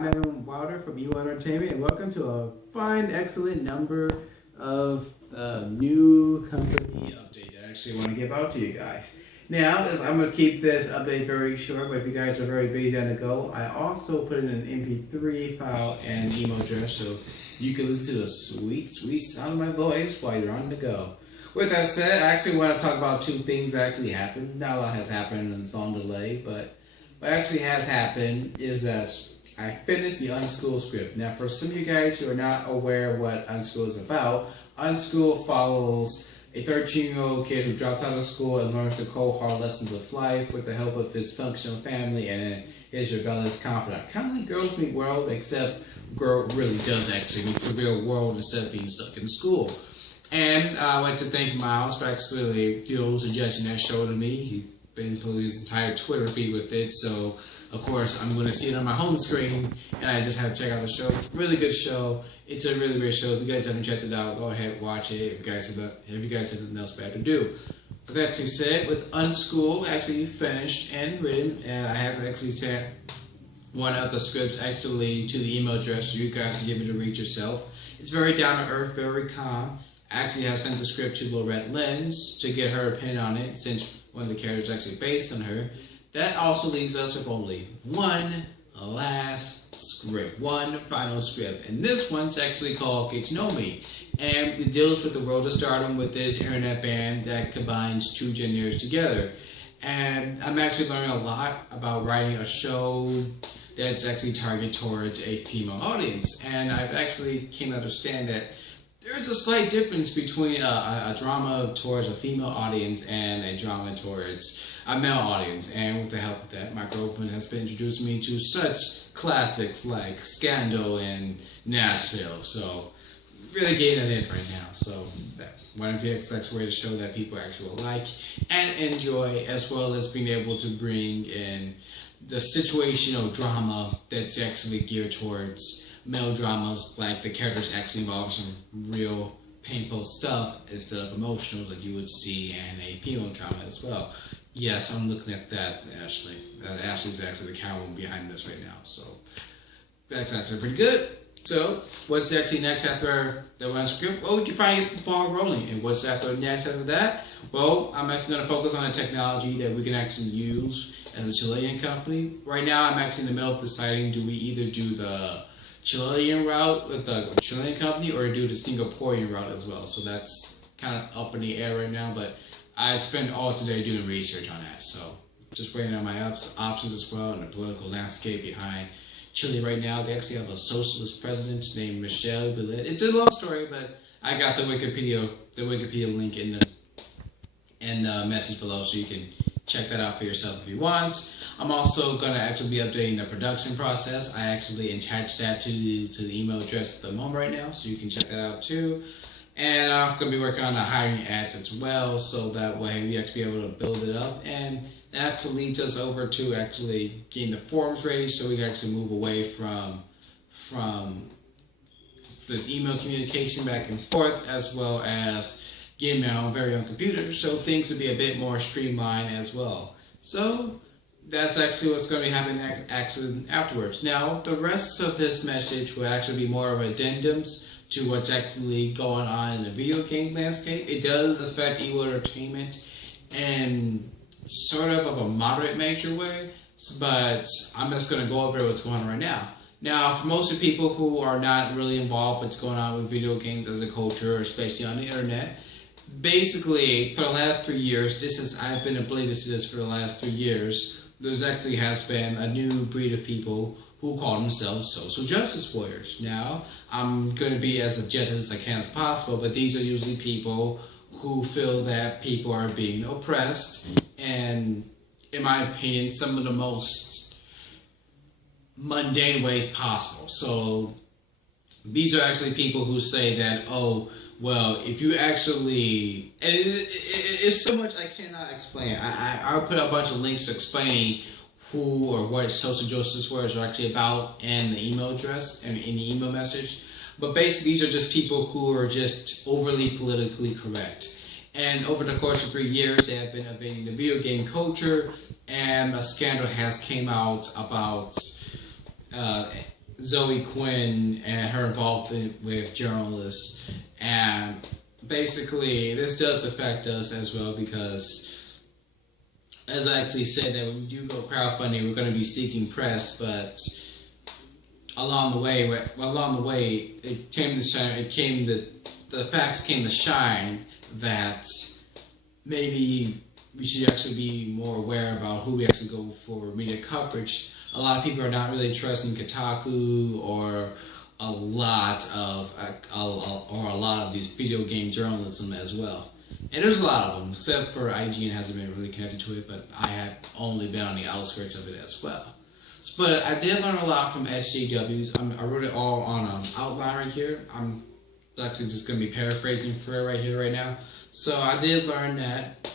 I'm Evan Wilder from E1 Entertainment, and welcome to a fine, excellent number of new company update I actually want to give out to you guys. Now, as I'm going to keep this update very short, but if you guys are very busy on the go, I also put in an MP3 file and email address so you can listen to the sweet, sweet sound of my voice while you're on the go. With that said, I actually want to talk about two things that actually happened. Not a lot has happened and it's long delay, but what actually has happened is that I finished the Unschool script. Now, for some of you guys who are not aware what Unschool is about, Unschool follows a 13-year-old kid who drops out of school and learns the cold hard lessons of life with the help of his functional family and his rebellious confidant. Kind of like Girls Meet World, except girl really does actually meet the real world instead of being stuck in school. And I want to thank Miles for actually suggesting that show to me. He's been putting his entire Twitter feed with it, so of course I'm going to see it on my home screen, and I just had to check out the show. Really good show. It's a really great show. If you guys haven't checked it out, go ahead, watch it. If you guys have nothing else bad to do. With that being said, with Unschool actually finished and written, and I have actually sent one of the scripts actually to the email address so you guys can give it a read yourself. It's very down to earth, very calm. I actually have sent the script to Lorette Lens to get her opinion on it, since one of the characters is actually based on her. That also leaves us with only one last script, one final script, and this one's actually called Get to Know Me, and it deals with the road to stardom with this internet band that combines two genders together. And I'm actually learning a lot about writing a show that's actually targeted towards a female audience, and I've actually came to understand that there's a slight difference between a drama towards a female audience and a drama towards a male audience. And with the help of that, my girlfriend has been introducing me to such classics like Scandal and Nashville. So really getting it in right now. So that one of the XX way to show that people actually will like and enjoy, as well as being able to bring in the situational drama that's actually geared towards melodramas, like the characters actually involve some real painful stuff instead of emotional like you would see in a female drama as well. Yes, I'm looking at that, Ashley. Ashley's actually the camera behind this right now, so that's actually pretty good. So, what's actually next after the one script? Well, we can finally get the ball rolling. And what's next after that? Well, I'm actually going to focus on the technology that we can actually use as a Chilean company. Right now, I'm actually in the middle of deciding, do we either do the Chilean route with the Chilean company or do the Singaporean route as well? So that's kind of up in the air right now, but I spent all today doing research on that. So just waiting on my options as well and the political landscape behind Chile right now. They actually have a socialist president named Michelle Bachelet. It's a long story, but I got the Wikipedia link in the message below, so you can check that out for yourself if you want. I'm also going to actually be updating the production process. I actually attached that to the email address at the moment right now, so you can check that out too. And I'm also going to be working on the hiring ads as well, so that way we actually be able to build it up. And that actually leads us over to actually getting the forums ready, so we can actually move away from this email communication back and forth, as well as getting my own very own computer, so things would be a bit more streamlined as well. So that's actually what's going to be happening actually afterwards. Now, the rest of this message will actually be more of addendums to what's actually going on in the video game landscape. It does affect E1 Entertainment in sort of a moderate major way, but I'm just going to go over what's going on right now. Now, for most of the people who are not really involved with what's going on with video games as a culture, especially on the internet, basically, for the last 3 years, I've been oblivious to this for the last 3 years, there's actually has been a new breed of people who call themselves social justice warriors. Now, I'm going to be as objective as I can as possible, but these are usually people who feel that people are being oppressed, and in my opinion, some of the most mundane ways possible. So, these are actually people who say that, oh, well, if you actually, and it's so much I cannot explain. I'll put a bunch of links to explaining who or what social justice warriors are actually about in the email address and in the email message. But basically, these are just people who are just overly politically correct. And over the course of 3 years, they have been invading the video game culture, and a scandal has came out about Zoe Quinn and her involvement with journalists. And basically, this does affect us as well because, as I actually said, that when we do go crowdfunding, we're going to be seeking press, but along the way, it came to shine. The facts came to shine that maybe we should actually be more aware about who we actually go for media coverage. A lot of people are not really trusting Kotaku or a lot of these video game journalism as well. And there's a lot of them, except for IGN hasn't been really connected to it, but I have only been on the outskirts of it as well. But I did learn a lot from SJWs. I wrote it all on an outline right here. I'm actually just going to be paraphrasing for it right here, right now. So I did learn that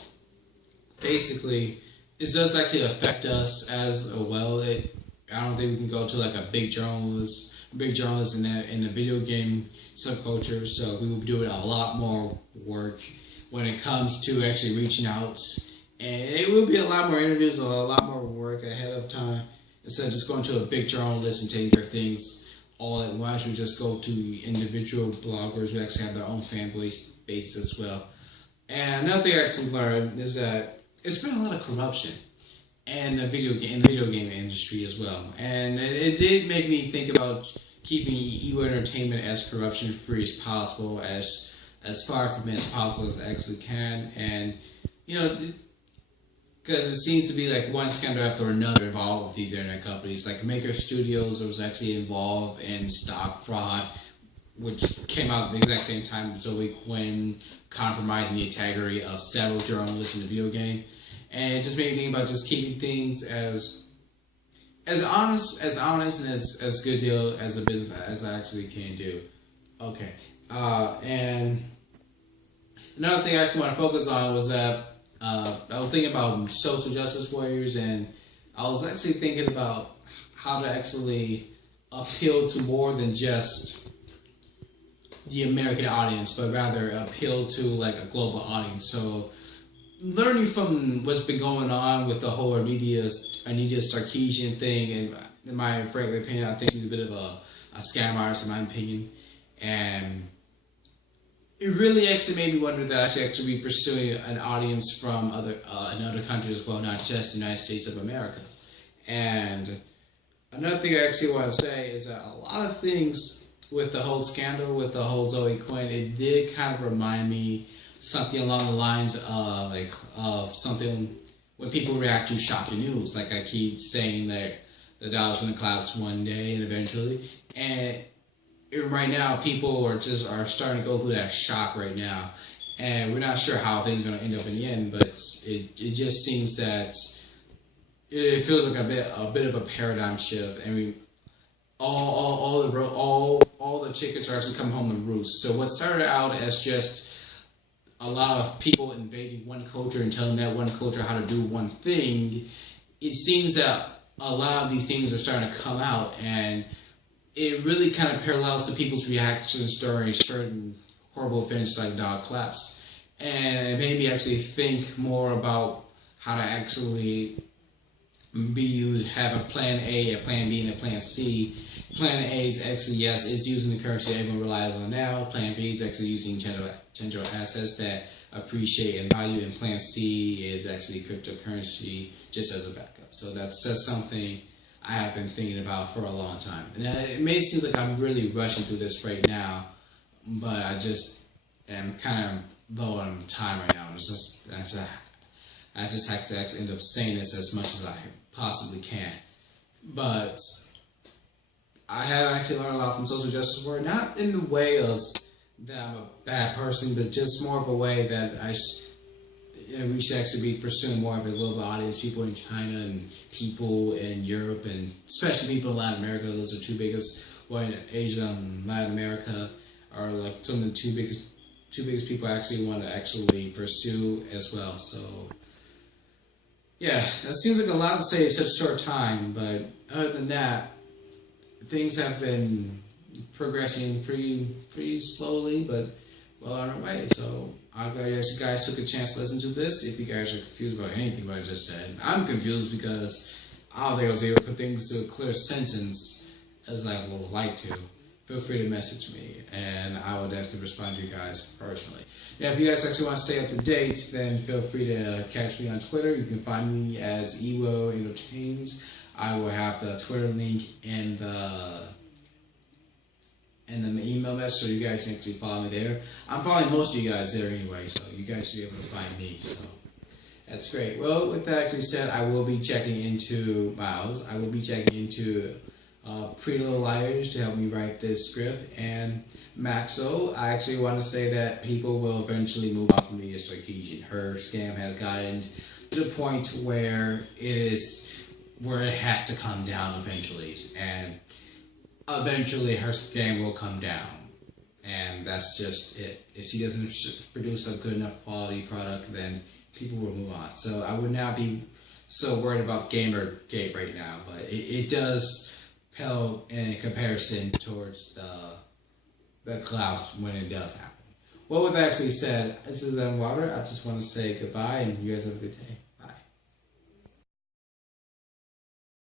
basically it does actually affect us as well. I don't think we can go to like a big journalist in the video game subculture. So we will be doing a lot more work when it comes to actually reaching out, and it will be a lot more interviews, a lot more work ahead of time. Instead of just going to a big journalist and taking care of things all at once, we just go to individual bloggers who actually have their own fan base as well. And another thing I actually learned is that there's been a lot of corruption in the video game industry as well. And it did make me think about keeping EWO Entertainment as corruption free as possible, as far from it as possible as I actually can. And because it seems to be like one scandal after another involved with these internet companies. Like Maker Studios was actually involved in stock fraud, which came out at the exact same time as Zoe Quinn compromising the integrity of several journalists in the video game. And it just made me think about just keeping things as honest and as good deal as a business as I actually can do. Okay. And another thing I actually want to focus on was that I was thinking about social justice warriors, and I was actually thinking about how to actually appeal to more than just the American audience, but rather appeal to like a global audience. So learning from what's been going on with the whole Anita Sarkeesian thing, and in my frankly opinion, I think she's a bit of a scam artist in my opinion, and it really actually made me wonder that I should actually be pursuing an audience from another countries as well, not just the United States of America. And another thing I actually want to say is that a lot of things with the whole scandal, with the whole Zoe Quinn, it did kind of remind me something along the lines of something when people react to shocking news. Like I keep saying that the dollar's going to collapse one day and eventually, and right now people are starting to go through that shock right now, and we're not sure how things are going to end up in the end, but it just seems that it feels like a bit of a paradigm shift, and all the chickens are actually coming home to roost. So what started out as just a lot of people invading one culture and telling that one culture how to do one thing, it seems that a lot of these things are starting to come out, and it really kind of parallels to people's reactions during certain horrible events like Dollar Collapse. And it made me actually think more about how to actually have a plan A, a plan B, and a plan C. Plan A is actually, yes, it's using the currency that everyone relies on now. Plan B is actually using tangible assets that appreciate in value. And plan C is actually cryptocurrency just as a backup. So that's just something I have been thinking about for a long time. And it may seem like I'm really rushing through this right now, but I just am kind of low on time right now. I just have to actually end up saying this as much as I possibly can. But I have actually learned a lot from social justice work, not in the way of that I'm a bad person, but just more of a way that we should actually be pursuing more of a global audience. People in China and people in Europe, and especially people in Latin America. Those are two biggest, well, in Asia and Latin America are like some of the two biggest people I actually want to actually pursue as well. So yeah, that seems like a lot to say in such a short time, but other than that, things have been progressing pretty slowly, but well on our way. So I'm glad you guys took a chance to listen to this. If you guys are confused about anything what I just said, I'm confused because I don't think I was able to put things to a clear sentence as I would like to, feel free to message me, and I will definitely respond to you guys personally. Now, if you guys actually want to stay up to date, then feel free to catch me on Twitter. You can find me as Ewo Entertains. I will have the Twitter link in the email message, so you guys can actually follow me there. I'm following most of you guys there anyway, so you guys should be able to find me. So that's great. Well, with that actually said, I will be checking into Miles. I will be checking into Pretty Little Liars to help me write this script, and Maxo. I actually want to say that people will eventually move on from Mia Sarkeesian. Her scam has gotten to the point where it has to come down eventually, and eventually her scam will come down, and that's just it. If she doesn't produce a good enough quality product, then people will move on. So I would not be so worried about Gamergate right now, but it does pale in comparison towards the Klaus when it does happen. Well, with that actually said, this is Water. I just want to say goodbye, and you guys have a good day.